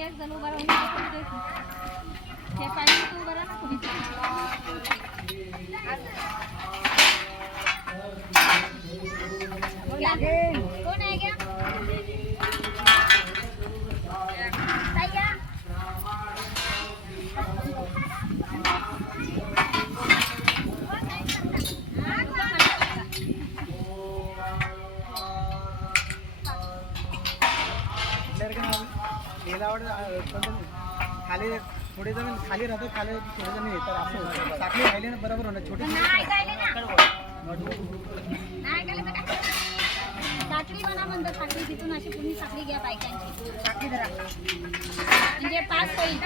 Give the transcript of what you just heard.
एक जण उभा राहून ते पाहिजे तू उभा राहा कोण आहे गया खाली थोडे जण खाली राहतात खाली थोडे जण येतात असं साखळी राहिले ना बरोबर होणार छोटे साखळी बना म्हणतात साखळी तिथून अशी पूर्ण साखळी घ्या बायकांची साखळी धरा म्हणजे पास होईल